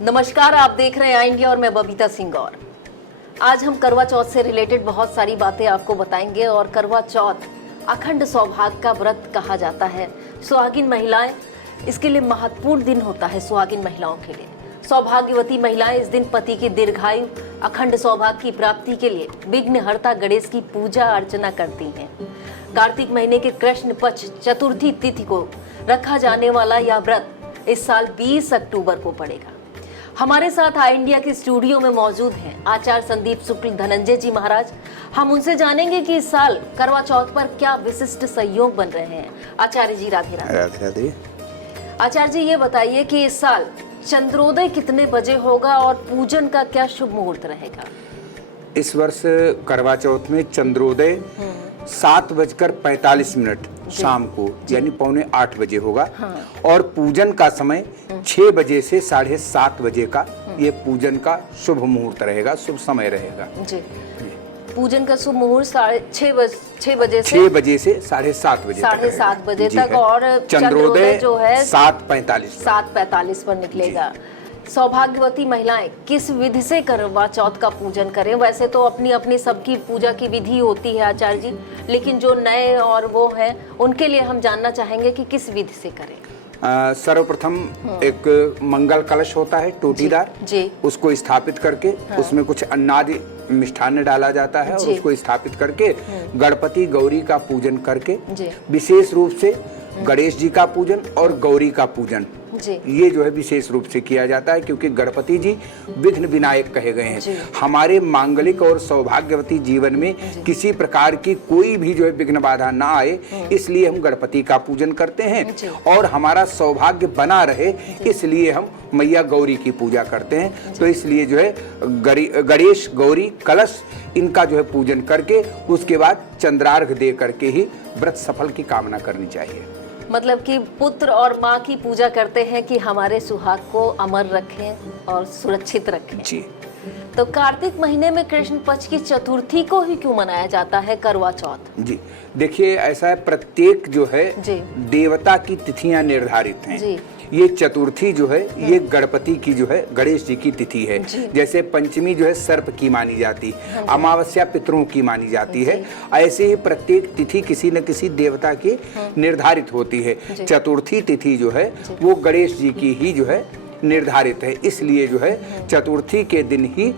नमस्कार, आप देख रहे हैं आई इंडिया और मैं बबीता सिंह। और आज हम करवा चौथ से रिलेटेड बहुत सारी बातें आपको बताएंगे। और करवा चौथ अखंड सौभाग्य का व्रत कहा जाता है। सुहागिन महिलाएं, इसके लिए महत्वपूर्ण दिन होता है। सुहागिन महिलाओं के लिए सौभाग्यवती महिलाएं इस दिन पति की दीर्घायु, अखंड सौभाग्य की प्राप्ति के लिए विघ्नहर्ता गणेश की पूजा अर्चना करती हैं। कार्तिक महीने के कृष्ण पक्ष चतुर्थी तिथि को रखा जाने वाला यह व्रत इस साल 20 अक्टूबर को पड़ेगा। हमारे साथ आई इंडिया के स्टूडियो में मौजूद हैं आचार्य संदीप शुक्ल धनंजय जी महाराज। हम उनसे जानेंगे कि इस साल करवा चौथ पर क्या विशिष्ट संयोग बन रहे हैं। आचार्य जी राधे राधे। राधे राधे। आचार्य जी ये बताइए कि इस साल चंद्रोदय कितने बजे होगा और पूजन का क्या शुभ मुहूर्त रहेगा। इस वर्ष करवा चौथ में चंद्रोदय 7:45 शाम को यानी 7:45 बजे होगा। हाँ। और पूजन का समय 6 बजे से 7:30 बजे का ये पूजन का शुभ मुहूर्त रहेगा, शुभ समय रहेगा जी। पूजन का शुभ मुहूर्त 6 बजे से 7:30 बजे 7:30 बजे तक। और चंद्रोदय जो है 7:45 पर निकलेगा। सौभाग्यवती महिलाएं किस विधि से करवा चौथ का पूजन करें। वैसे तो अपनी अपनी सबकी पूजा की विधि होती है आचार्य जी, लेकिन जो नए और वो हैं उनके लिए हम जानना चाहेंगे कि किस विधि से करें। सर्वप्रथम एक मंगल कलश होता है टोटीदार जी। उसको स्थापित करके उसमें कुछ अन्नादि मिष्ठान्न डाला जाता है और उसको स्थापित करके गणपति गौरी का पूजन करके विशेष रूप से गणेश जी का पूजन और गौरी का पूजन ये जो है विशेष रूप से किया जाता है, क्योंकि गणपति जी विघ्न विनायक कहे गए हैं। हमारे मांगलिक और सौभाग्यवती जीवन में किसी प्रकार की कोई भी जो है विघ्न बाधा ना आए, इसलिए हम गणपति का पूजन करते हैं। और हमारा सौभाग्य बना रहे इसलिए हम मैया गौरी की पूजा करते हैं। तो इसलिए जो है गणेश गौरी कलश इनका जो है पूजन करके उसके बाद चंद्रार्घ दे करके ही व्रत सफल की कामना करनी चाहिए। मतलब कि पुत्र और माँ की पूजा करते हैं कि हमारे सुहाग को अमर रखें और सुरक्षित रखें जी। तो कार्तिक महीने में कृष्ण पक्ष की चतुर्थी को ही क्यों मनाया जाता है करवा चौथ जी? देखिए ऐसा है, प्रत्येक जो है देवता की तिथियां निर्धारित हैं जी। ये चतुर्थी जो है ये गणपति की जो है गणेश जी की तिथि है। जैसे पंचमी जो है सर्प की मानी जाती है, अमावस्या पितरों की मानी जाती है, ऐसे ही प्रत्येक तिथि किसी न किसी देवता की निर्धारित होती है। चतुर्थी तिथि जो है वो गणेश जी की ही जो है निर्धारित है, इसलिए जो है चतुर्थी के दिन ही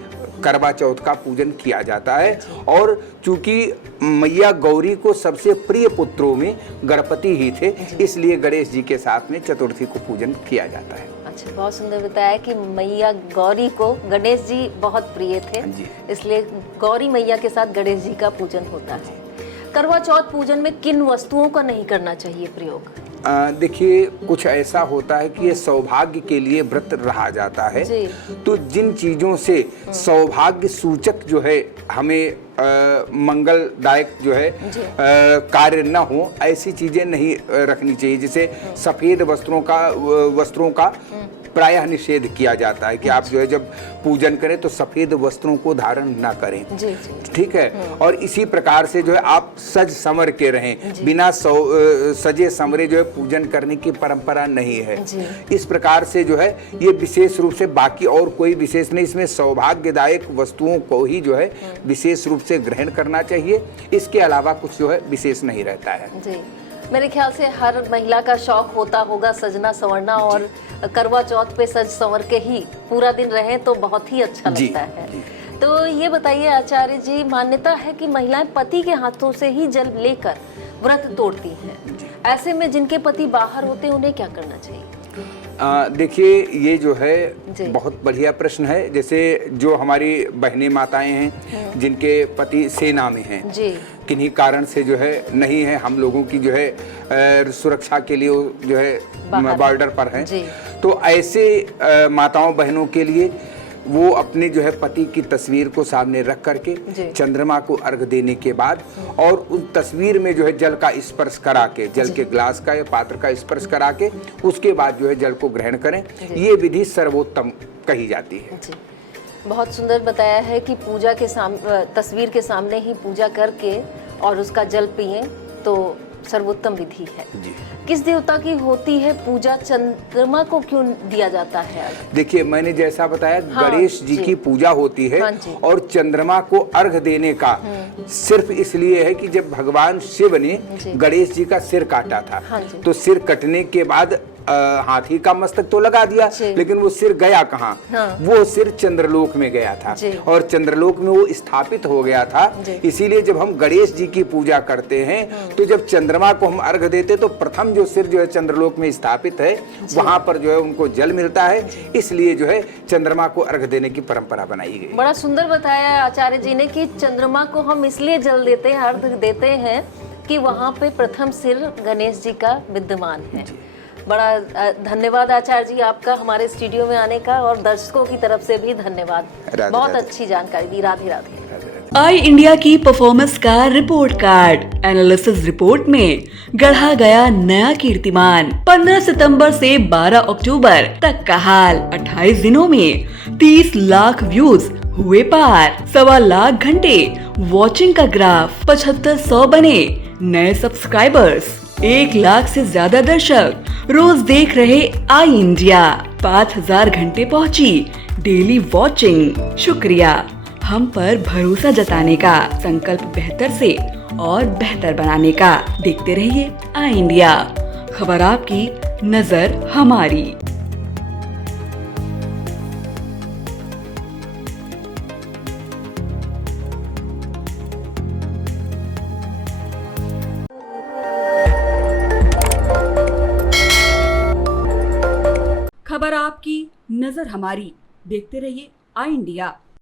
करवा चौथ का पूजन किया जाता है। और चूंकि मैया गौरी को सबसे प्रिय पुत्रों में गणपति ही थे, इसलिए गणेश जी के साथ में चतुर्थी को पूजन किया जाता है। अच्छा, बहुत सुंदर बताया कि मैया गौरी को गणेश जी बहुत प्रिय थे, इसलिए गौरी मैया के साथ गणेश जी का पूजन होता है। करवा चौथ पूजन में किन वस्तुओं का नहीं करना चाहिए प्रयोग? देखिए कुछ ऐसा होता है कि ये सौभाग्य के लिए व्रत रहा जाता है, तो जिन चीजों से सौभाग्य सूचक जो है हमें मंगलदायक जो है कार्य न हो, ऐसी चीजें नहीं रखनी चाहिए। जैसे सफेद वस्त्रों का प्रायः निषेध किया जाता है कि आप जो है जब पूजन करें तो सफेद वस्त्रों को धारण ना करें, ठीक है। और इसी प्रकार से जो है आप सज संवर के रहें, बिना सजे संवरे जो है पूजन करने की परंपरा नहीं है। इस प्रकार से जो है ये विशेष रूप से, बाकी और कोई विशेष नहीं, इसमें सौभाग्यदायक वस्तुओं को ही जो है विशेष रूप से ग्रहण करना चाहिए। इसके अलावा कुछ जो है विशेष नहीं रहता है। मेरे ख्याल से हर महिला का शौक होता होगा सजना संवरना, और करवा चौथ पे सज संवर के ही पूरा दिन रहे तो बहुत ही अच्छा लगता है। तो ये बताइए आचार्य जी, मान्यता है कि महिलाएं पति के हाथों से ही जल लेकर व्रत तोड़ती हैं। ऐसे में जिनके पति बाहर होते हैं उन्हें क्या करना चाहिए? देखिए ये जो है बहुत बढ़िया प्रश्न है। जैसे जो हमारी बहनें माताएं हैं जिनके पति सेना में हैं, किन्हीं कारण से जो है नहीं है, हम लोगों की जो है सुरक्षा के लिए जो है बॉर्डर पर हैं, तो ऐसे माताओं बहनों के लिए वो अपने जो है पति की तस्वीर को सामने रख करके चंद्रमा को अर्घ देने के बाद और उस तस्वीर में जो है जल का स्पर्श करा के, जल के ग्लास का या पात्र का स्पर्श करा के उसके बाद जो है जल को ग्रहण करें, ये विधि सर्वोत्तम कही जाती है। बहुत सुंदर बताया है कि पूजा के तस्वीर के सामने ही पूजा करके और उसका जल पिए तो सर्वोत्तम विधि है। जी। किस देवता की होती है पूजा, चंद्रमा को क्यों दिया जाता है? देखिए, मैंने जैसा बताया, हाँ, गणेश जी जी। की पूजा होती है। हाँ जी। और चंद्रमा को अर्घ देने का सिर्फ इसलिए है कि जब भगवान शिव ने जी। गणेश जी का सिर काटा था, हाँ जी। तो सिर कटने के बाद हाथी का मस्तक तो लगा दिया, जी। लेकिन वो सिर गया कहाँ? हाँ। वो सिर चंद्रलोक में गया था जी। और चंद्रलोक में वो स्थापित हो गया था। जी। इसीलिए जब हम गणेश जी की पूजा करते हैं तो जब चंद्रमा को हम अर्घ देते तो प्रथम जो सिर जो है चंद्रलोक में स्थापित है, वहां पर जो है उनको जल मिलता है। इसलिए जो है चंद्रमा को अर्घ देने की परंपरा बनाई गई। बड़ा सुंदर बताया आचार्य जी ने कि चंद्रमा को हम इसलिए जल देते हैं, अर्घ देते हैं कि वहाँ पे प्रथम सिर गणेश जी का विद्यमान है। बड़ा धन्यवाद आचार्य जी आपका हमारे स्टूडियो में आने का, और दर्शकों की तरफ से भी धन्यवाद। राधे बहुत राधे। अच्छी जानकारी दी। राधे राधे। आई इंडिया की परफॉर्मेंस का रिपोर्ट कार्ड एनालिसिस रिपोर्ट में गढ़ा गया नया कीर्तिमान। 15 सितंबर से 12 अक्टूबर तक का हाल, 28 दिनों में 30 लाख व्यूज हुए पार, 1.25 लाख घंटे वॉचिंग का ग्राफ, 7500 बने नए सब्सक्राइबर्स, 1 लाख से ज्यादा दर्शक रोज देख रहे आई इंडिया, 5000 घंटे पहुंची डेली वॉचिंग। शुक्रिया हम पर भरोसा जताने का, संकल्प बेहतर से और बेहतर बनाने का। देखते रहिए आई इंडिया, खबर आपकी, नजर हमारी। खबर आपकी, नजर हमारी। देखते रहिए आई इंडिया।